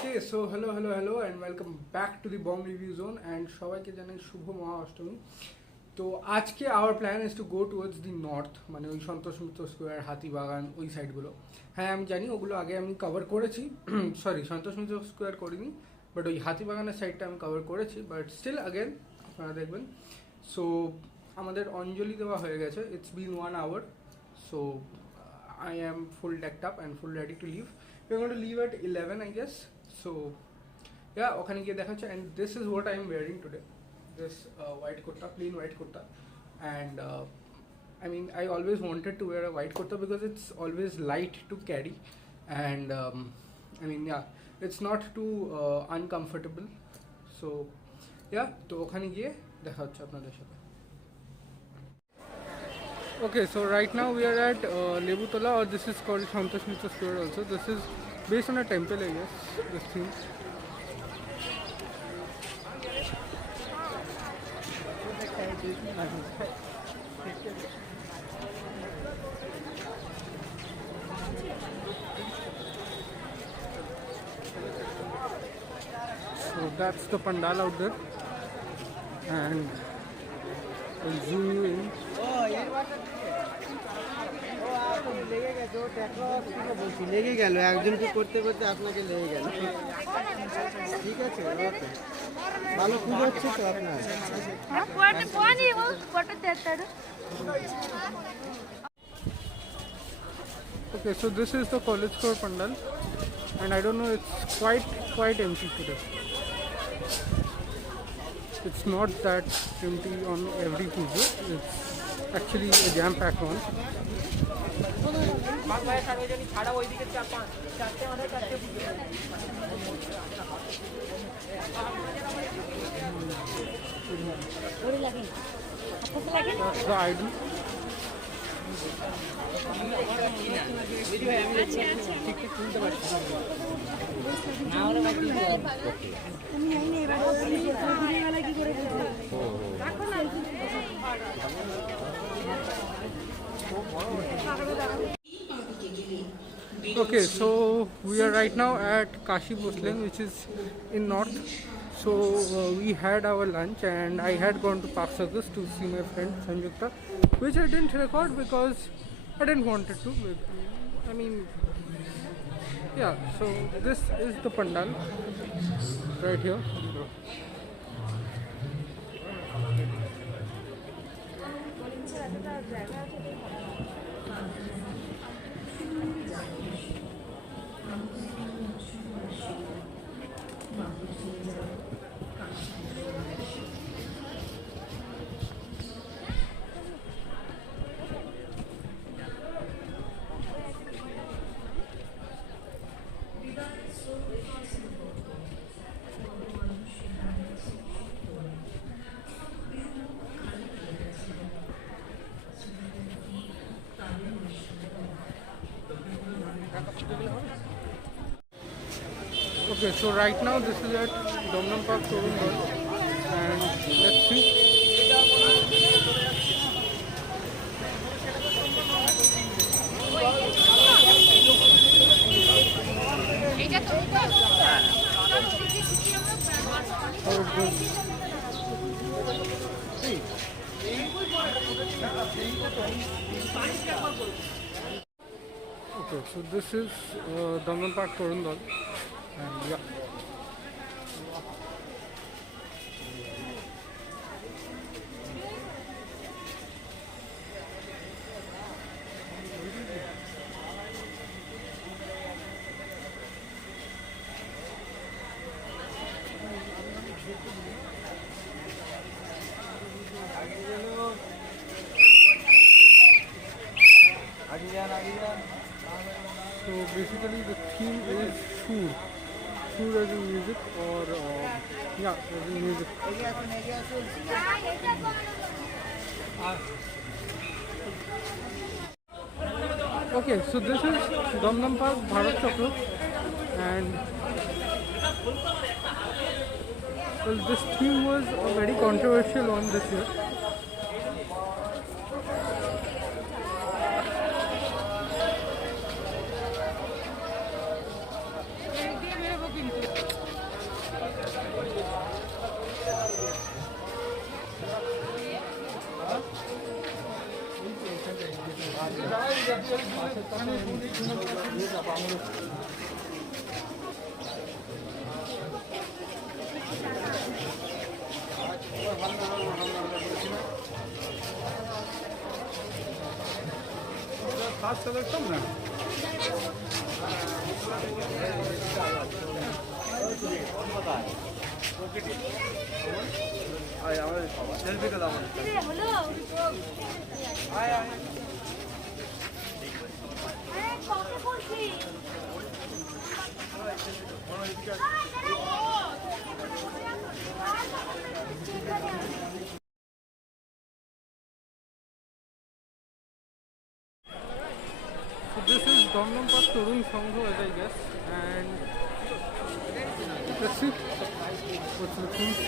Okay, so hello and welcome back to the Bomb Review Zone and সবাইকে জানাই শুভ মহাঅষ্টমী। তো আজকে hour plan is to go towards the north, মানে ওই Santosh Mitra square, Hatibagan, ওই সাইডগুলো। হ্যাঁ আমি জানি ওগুলো আগে আমি কভার করেছি, সরি সন্তোষ মিত্র স্কোয়ার করিনি, বাট ওই হাতিবাগানের সাইডটা আমি কভার করেছি, বাট স্টিল আগেন আপনারা দেখবেন। সো আমাদের অঞ্জলি দেওয়া হয়ে গেছে, it's been 1 hour, so I am full decked up and full ready to leave. We're going to leave at 11 I guess. So yeah, ওখানে গিয়ে দেখা হচ্ছে। and this is what I am wearing today, this white kurta, plain white kurta, and I mean I always wanted to wear a white kurta because it's always light to carry, and I mean yeah, it's not too uncomfortable. So yeah, তো ওখানে গিয়ে দেখা হচ্ছে আপনাদের সাথে। Okay, so right now we are at Lebutola, or this is called Santosh Mitra Square also. This is based on a temple, I guess, this theme. So that's the pandal out there, and I'll zoom you in. লেগে গেল একজনকে করতে করতে আপনাকে লেগে গেল। ঠিক আছে, ওকে, ভালো পুজো হচ্ছে তো আপনার। Okay, so this is the college square pandal, and I don't know, it's quite empty today. It's not that empty on every puja, it's actually a jam-packed one. That's the idol. Okay, so we are right now at Kashi Bhosle, which is in north. So we had our lunch and I had gone to Park Circus to see my friend Sanjukta, which I didn't record because I didn't want it to. I mean, yeah, so this is the pandal right here. Okay, so right now this is at Domnam Park Showroom Mall, and let's see. How it goes. Okay, so this is Domnam Park Showroom Mall, and yeah. So basically the theme is Shoor. Shoor as in music, or yeah, as in music. Okay, so this is Domnam Park Bharat Chakra, and well, this theme was a very controversial one this year. First দেখতাম না So this is Domdom Park Torun Sangho, as I guess, and let's see what's the theme.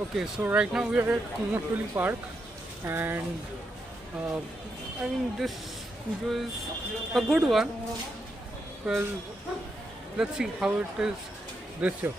Okay, so right now we are at Kumotoli Park, and I mean this pujo is a good one. Well, let's see how it is this year.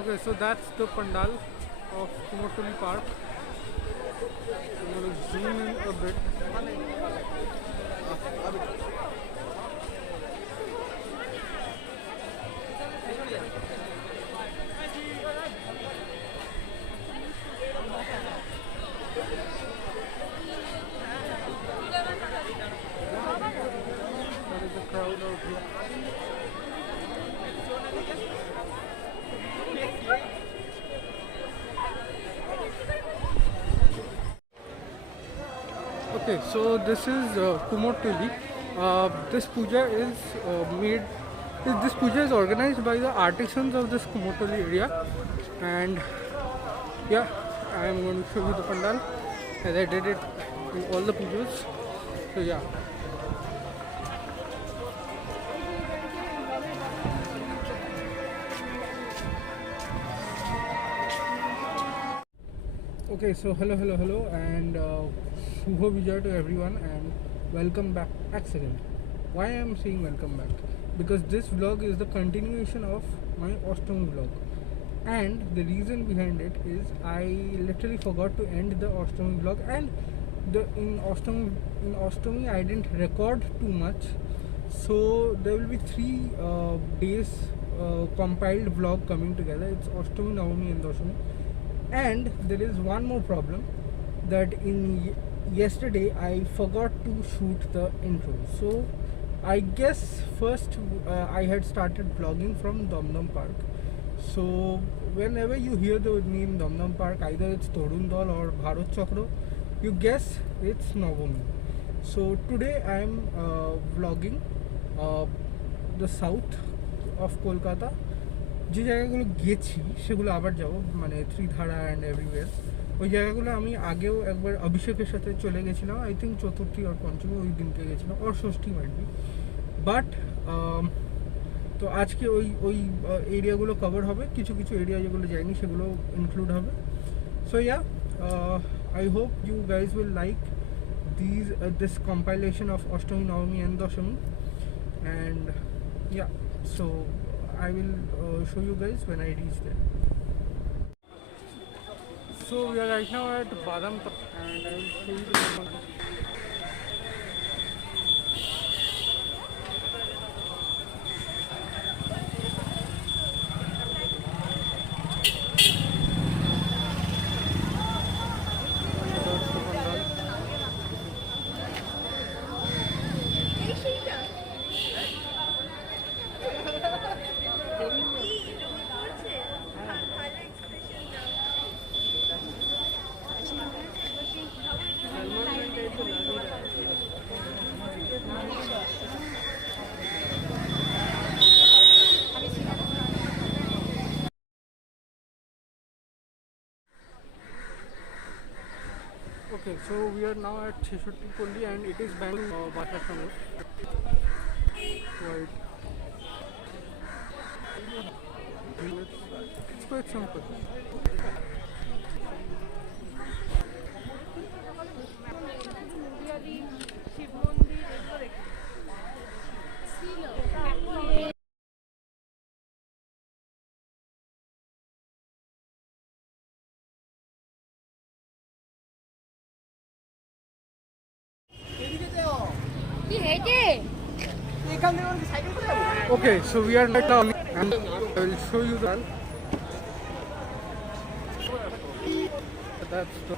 Okay, so that's the pandal of Kumotoli Park. I'm going to zoom in a bit. There is a crowd out here. Okay, so this is Kumotoli. This puja is This puja is organized by the artisans of this Kumotoli area, and yeah, I am going to show you the pandal as I did it in all the pujas. So yeah. Okay, so hello, and Shubha Vijay to everyone, and welcome back. Excellent. Why I am saying welcome back? Because this vlog is the continuation of my Ostami vlog, and the reason behind it is I literally forgot to end the Ostami vlog, and in Ostami I didn't record too much, so there will be 3 days compiled vlog coming together. It's Ostami, Navami, and Dashami. And there is one more problem, that in yesterday I forgot to shoot the intro. So I guess first I had started vlogging from Domdom Park. So whenever you hear the name Domdom Park, either it's Torundal or Bharat Chakra, you guess it's Navami. So today I am vlogging the south of Kolkata. যে জায়গাগুলো গেছি সেগুলো আবার যাব, মানে Tridhara and everywhere. ওই জায়গাগুলো আমি আগেও একবার অভিষেকের সাথে চলে গেছিলাম, আই থিঙ্ক চতুর্থী আর পঞ্চমী ওই দিনকে গেছিলাম, ওর ষষ্ঠী মাইট বি। বাট তো আজকে ওই ওই এরিয়াগুলো কভার হবে, কিছু কিছু এরিয়া যেগুলো যায়নি সেগুলো ইনক্লুড হবে। So yeah, I hope you guys will like this compilation of Ashtami, Navami and Dashami, and yeah, so I will show you guys when I reach there. So we are right now at Badam and I will show you the Okay, so we are now at Cheshoti Kolli and it is Bangalore Basha Samur. Right. It's quite simple. Okay, so we are right now and I will show you that. That's the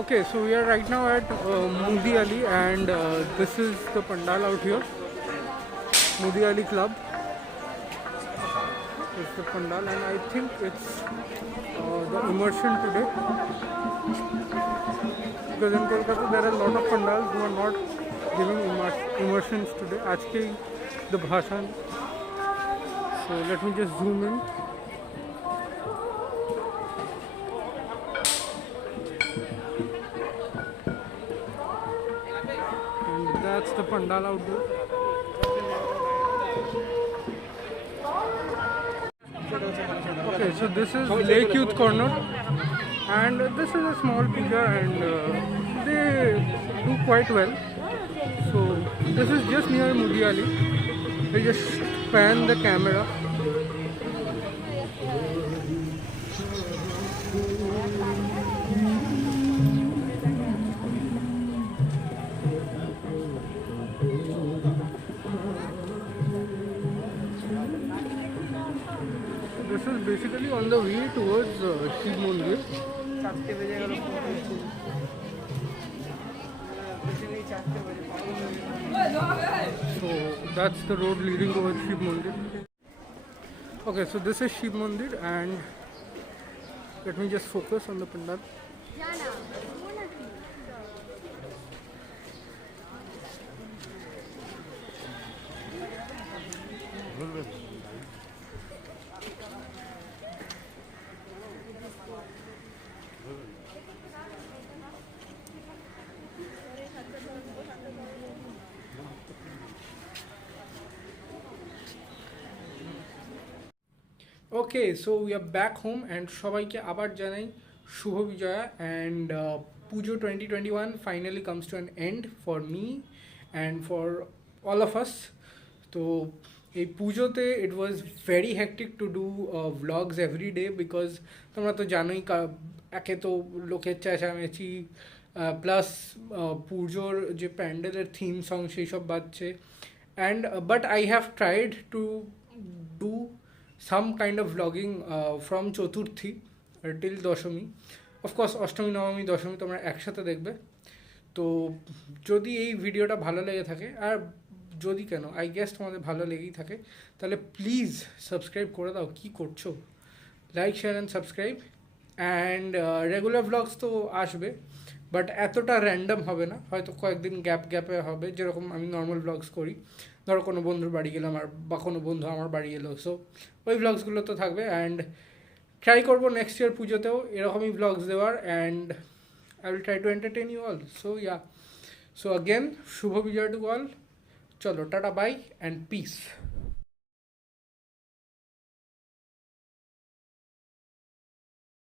Okay, so we are right now at Modi Ali and this is the pandal out here. Modi Ali Club is the pandal and I think it's the immersion today. Because in Kolkata there are a lot of pandals who are not giving immersions today. Ajke the bhashan. So let me just zoom in. That's the pandal out there. Okay, so this is Lake Youth Corner and this is a small pizza and they do quite well. So this is just near Modi Ali. I just pan the camera. This is basically on the way towards Shiv Mandir. So that's the road leading towards Shiv Mandir. Okay, so this is Shiv Mandir and let me just focus on the pandal. Okay, so we are back home and সবাইকে আবার জানাই Shubho Vijaya, and Pujo 2021 finally comes to an end for me and for all of us. তো এই পুজোতে it was very hectic to do vlogs every day because তোমরা তো জানোই একে তো লোকের চেঁচামেচি প্লাস পুজোর যে প্যান্ডেলের থিম সং সেই সব বাজছে and but I have tried to do some kind of vlogging from Chaturthi till Dashami of course Ashtami নবমী দশমী তোমরা একসাথে দেখবে। তো যদি এই ভিডিওটা ভালো লেগে থাকে, আর যদি কেন আই গেস তোমাদের ভালো লেগেই থাকে, তাহলে প্লিজ সাবস্ক্রাইব করে দাও। কী করছো? Like share and subscribe. And regular vlogs তো আসবে, বাট এতটা র্যান্ডম হবে না, হয়তো কয়েকদিন গ্যাপে হবে, যেরকম আমি নর্মাল ভ্লগস করি। ধরো কোনো বন্ধুর বাড়ি গেলাম আর বা কোনো বন্ধু আমার বাড়ি এলো, সো ওই ভ্লগসগুলো তো থাকবে। অ্যান্ড ট্রাই করবো নেক্সট ইয়ার পুজোতেও এরকমই ভ্লগস দেওয়ার, and I will try to entertain you all. So yeah, so again শুভ বিজয় টু অল। চলো টাটা, বাই অ্যান্ড পিস।